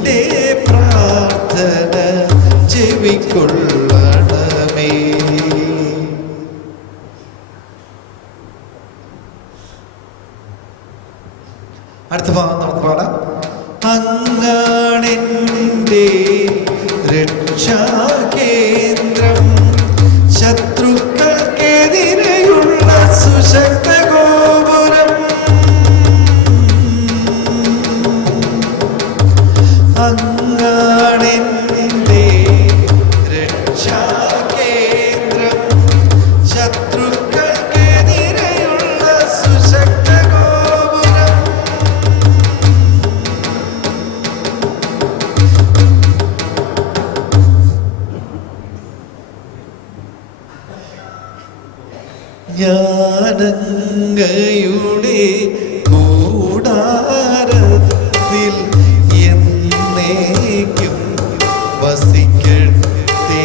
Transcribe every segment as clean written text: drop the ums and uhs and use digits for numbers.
എൻ്റെ പ്രാർത്ഥന ചെവിക്കൊള്ളണമേ. അടുത്ത ഭാഗം നമുക്ക് പാടാം. അങ്ങാണെൻ്റെ രക്ഷാകേന്ദ്രം, ശത്രുക്കൾക്കെതിരെയുള്ള സുശക്ത ഗോപുരം. അങ്ങാണെൻ്റെ രക്ഷാകേന്ദ്രം, ശത്രുക്കൾക്കെതിരെയുള്ള സുശക്ത ഗോപുരം. ഞാനങ്ങയുടെ കൂടാരത്തിൽ എന്നേക്കും വസിക്കട്ടെ.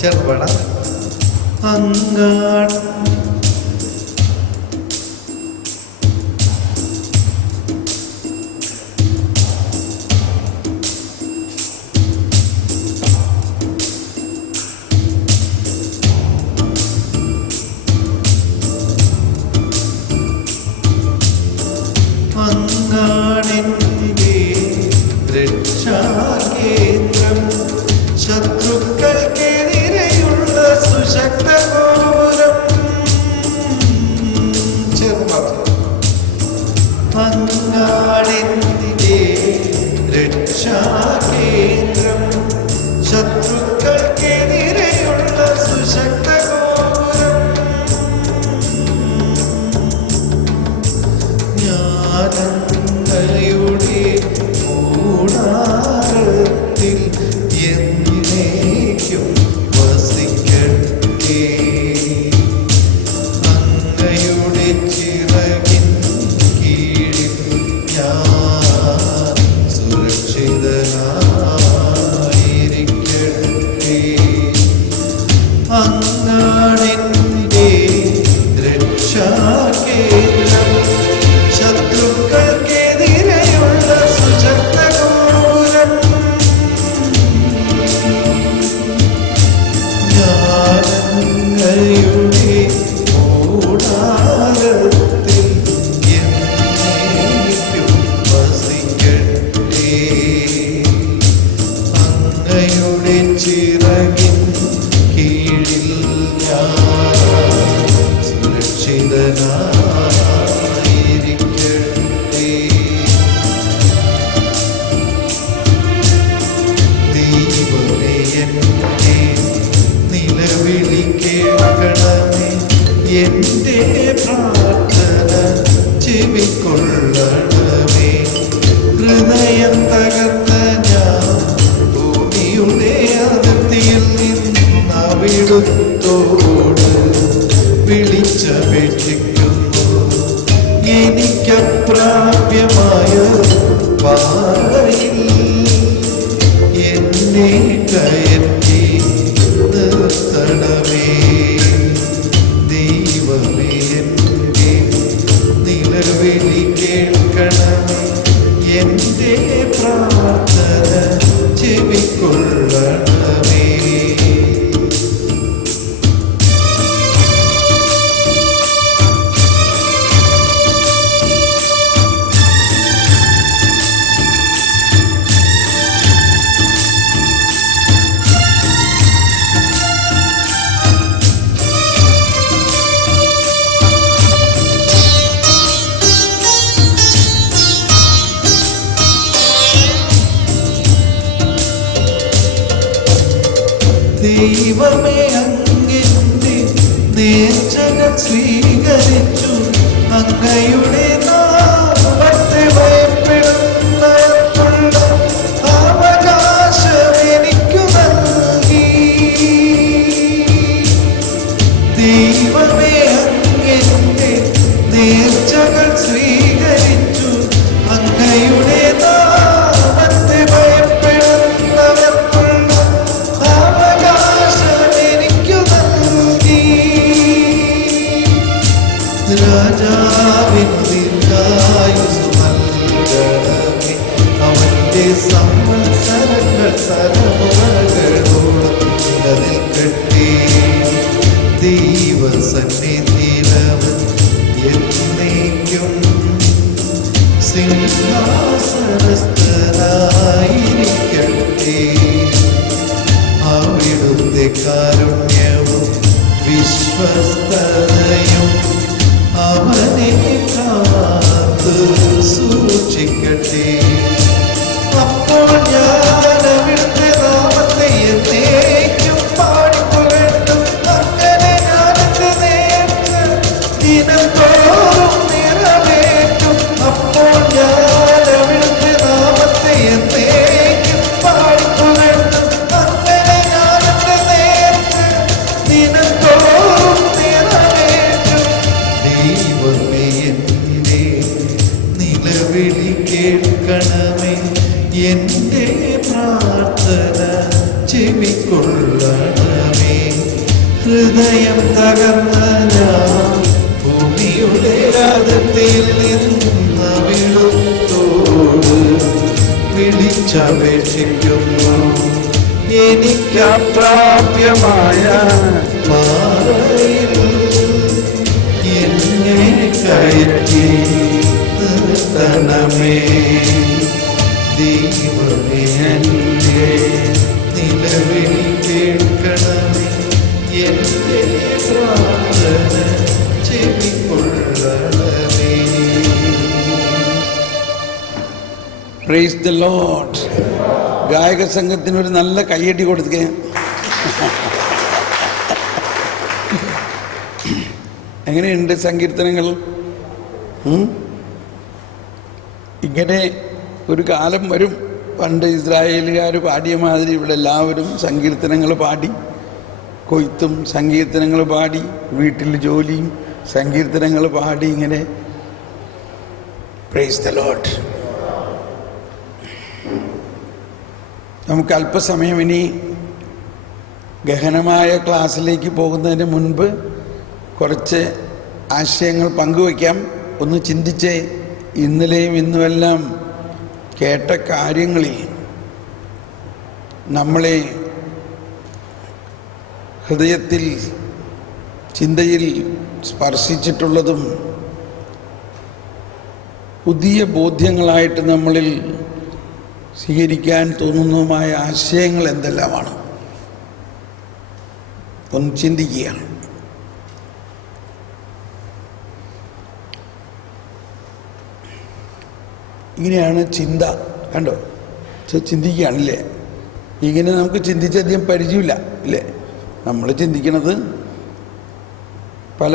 ചെറുപട അങ്ങാട് അങ്ങാണെൻ്റെ രക്ഷാകേന്ദ്രം, ശത്രുക്കൾക്കെതിരെയുള്ള സുശക്ത ഗോപുരം. അങ്ങാണെൻ്റെ രക്ഷാകേന്ദ്രം, ശത്രുക്കൾക്കെതിരെയുള്ള സുശക്ത ഗോപുരം. ഞാനങ്ങയുടെ കൂടാരത്തിൽ എന്നേക്കും വസിക്കട്ടെ. അങ്ങയുടെ ചിറകിൻ കീഴിൽ ഞാൻ സുരക്ഷിതനായിരിക്കട്ടെ. അങ്ങാണെൻ്റെ രക്ഷാകേന്ദ്രം, ശത്രുക്കൾക്കെതിരെയുള്ള സുശക്ത ഗോപുരം. ഞാനങ്ങയുടെ കൂടാരത്തിൽ എന്നേക്കും വസിക്കട്ടെ. അങ്ങയുടെ ചിറകിൻ കീഴിൽ ഞാൻ സുരക്ഷിതനായിരിക്കട്ടെ. ദൈവമേ എൻ്റെ നിലവിളി കേൾക്കണമേ, എൻ്റെ പ്രാർത്ഥന ചെവിക്കൊള്ളണമേ. ഹൃദയം തകർന്ന ഞാൻ ഭൂമിയുടെ അതിർത്തിയിൽ നിന്നവിടുത്തോട് വിളിച്ചപേക്ഷിക്കുന്നു. എനിക്കപ്രാപ്യമായ പാറയിൽ എന്നെ കയറ്റി നിർത്തണമേ. ദൈവമേ എൻ്റെ നിലവിളി കേൾക്കണമേ, എൻ്റെ പ്രാർത്ഥന ചെവിക്കൊള്ളണമേ. ദൈവമേ അങ്ങെന്റെ നേർച്ചകൾ സ്വീകരിച്ചു. അങ്ങയുടെ നാമത്തെ ഭയപ്പെടുന്നവർക്കുള്ള അവകാശം എനിക്കു നൽകി. ദൈവമേ അങ്ങെന്റെ നേർച്ചകൾ സ്വീകരിച്ചു. അങ്ങയുടെ സിംഹാസനസ്ഥനായിരിക്കട്ടെ. അവിടുത്തെ കാരുണ്യവും വിശ്വസ്തതയും അവനെ കാത്തു സൂക്ഷിക്കട്ടെ. അപ്പോൾ ഞാൻ അവിടുത്തെ നാമത്തെ എന്നേക്കും പാടിപ്പുകഴ്ത്തും. അങ്ങനെ ഞാൻ എന്റെ നേർച്ച ദിനംതോറും നിറവേറ്റും. അപ്പോൾ ഞാൻ അവിടുത്തെ നാമത്തെ എന്നേക്കും പാടിപ്പുകഴ്ത്തും. അങ്ങനെ ഞാൻ എന്റെ നേർച്ച ദിനംതോറും നിറവേറ്റും. ദൈവമേ, എന്റെ നിലവിളി കേൾക്കണമേ, എന്റെ പ്രാർത്ഥന ചെവിക്കൊള്ളണമേ. ഹൃദയം തകർന്ന ഞാൻ ഭൂമിയുടെ അതിർത്തിയിൽ നിന്നവിടുത്തോട് വിളിച്ചപേക്ഷിക്കുന്നു. എനിക്കപ്രാപ്യമായ പാറയിൽ എന്നെ കയറ്റി നിർത്തണമേ. ദൈവമേ, എന്റെ നിലവിളി കേൾക്കണമേ, എന്റെ പ്രാർത്ഥന ചെവിക്കൊള്ളണമേ. Praise the Lord. ഗായക സംഘത്തിനൊരു നല്ല കയ്യടി കൊടുത്തേ. എങ്ങനെയുണ്ട് സങ്കീർത്തനങ്ങൾ? ഇങ്ങനെ ഒരു കാലം വരും, പണ്ട് ഇസ്രായേലുകാർ പാടിയ മാതിരി ഇവിടെ എല്ലാവരും സങ്കീർത്തനങ്ങൾ പാടി, കൊയ്ത്തും സങ്കീർത്തനങ്ങൾ പാടി, വീട്ടിൽ ജോലിയും സങ്കീർത്തനങ്ങൾ പാടി, ഇങ്ങനെ. Praise the Lord. നമുക്ക് അല്പസമയം ഇനി ഗഹനമായ ക്ലാസ്സിലേക്ക് പോകുന്നതിന് മുൻപ് കുറച്ച് ആശയങ്ങൾ പങ്കുവയ്ക്കാം. ഒന്ന് ചിന്തിച്ച് ഇന്നലെയും ഇന്നുമെല്ലാം കേട്ട കാര്യങ്ങളിൽ നമ്മളെ ഹൃദയത്തിൽ ചിന്തയിൽ സ്പർശിച്ചിട്ടുള്ളതും പുതിയ ബോധ്യങ്ങളായിട്ട് നമ്മളിൽ സ്വീകരിക്കാൻ തോന്നുന്നതുമായ ആശയങ്ങൾ എന്തെല്ലാമാണ് ഒന്ന് ചിന്തിക്കുക. ഇങ്ങനെയാണ് ചിന്ത. കണ്ടോ, ചിന്തിക്കുകയാണല്ലേ. ഇങ്ങനെ നമുക്ക് ചിന്തിച്ചധികം പരിചയമില്ല അല്ലേ. നമ്മൾ ചിന്തിക്കുന്നത് പല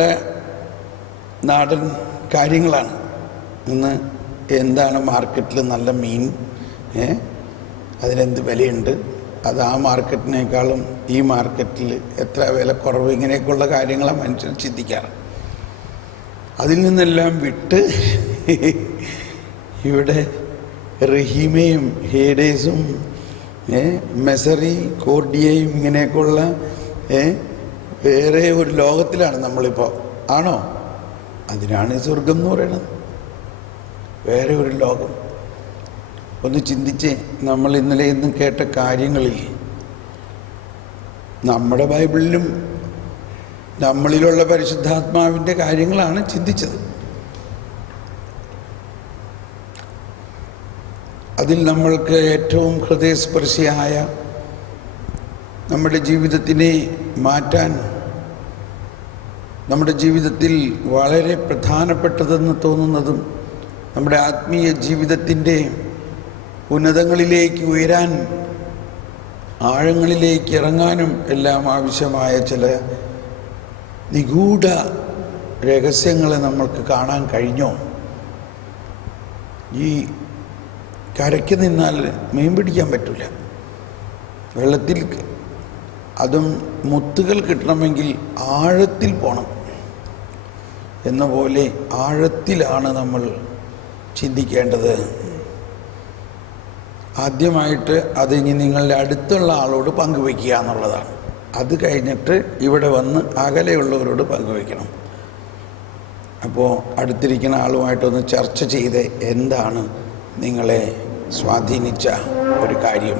നാടൻ കാര്യങ്ങളാണ്. ഇന്ന് എന്താണ് മാർക്കറ്റിൽ നല്ല മീൻ, അതിനെന്ത് വിലയുണ്ട്, അത് ആ മാർക്കറ്റിനേക്കാളും ഈ മാർക്കറ്റിൽ എത്ര വില കുറവ്, ഇങ്ങനെയൊക്കെയുള്ള കാര്യങ്ങളാണ് മനുഷ്യൻ ചിന്തിക്കാറ്. അതിൽ നിന്നെല്ലാം വിട്ട് ഇവിടെ റഹീമയും ഹേഡേസും മെസറി കോർഡിയയും ഇങ്ങനെയൊക്കെയുള്ള വേറെ ഒരു ലോകത്തിലാണ് നമ്മളിപ്പോൾ. ആണോ? അതിനാണ് സ്വർഗം എന്ന് പറയുന്നത്. വേറെ ഒരു ലോകം. ഒന്ന് ചിന്തിച്ച് നമ്മൾ ഇന്നലെ ഇന്നും കേട്ട കാര്യങ്ങളിൽ നമ്മുടെ ബൈബിളിലും നമ്മളിലുള്ള പരിശുദ്ധാത്മാവിൻ്റെ കാര്യങ്ങളാണ് ചിന്തിച്ചത്. അതിൽ നമ്മൾക്ക് ഏറ്റവും ഹൃദയസ്പർശിയായ, നമ്മുടെ ജീവിതത്തിനെ മാറ്റാൻ, നമ്മുടെ ജീവിതത്തിൽ വളരെ പ്രധാനപ്പെട്ടതെന്ന് തോന്നുന്നതും, നമ്മുടെ ആത്മീയ ജീവിതത്തിൻ്റെ ഉന്നതങ്ങളിലേക്ക് ഉയരാൻ, ആഴങ്ങളിലേക്ക് ഇറങ്ങാനും എല്ലാം ആവശ്യമായ ചില നിഗൂഢ രഹസ്യങ്ങളെ നമ്മൾക്ക് കാണാൻ കഴിഞ്ഞോ? ഈ കരയ്ക്ക് നിന്നാൽ മീൻ പിടിക്കാൻ പറ്റില്ല. വെള്ളത്തിൽ അതും മുത്തുകൾ കിട്ടണമെങ്കിൽ ആഴത്തിൽ പോകണം എന്ന പോലെ ആഴത്തിലാണ് നമ്മൾ ചിന്തിക്കേണ്ടത്. ആദ്യമായിട്ട് അതിനി നിങ്ങളുടെ അടുത്തുള്ള ആളോട് പങ്കുവയ്ക്കുക എന്നുള്ളതാണ്. അത് കഴിഞ്ഞിട്ട് ഇവിടെ വന്ന് അകലെയുള്ളവരോട് പങ്കുവയ്ക്കണം. അപ്പോൾ അടുത്തിരിക്കുന്ന ആളുമായിട്ടൊന്ന് ചർച്ച ചെയ്ത് എന്താണ് നിങ്ങളെ സ്വാധീനിച്ച ഒരു കാര്യം.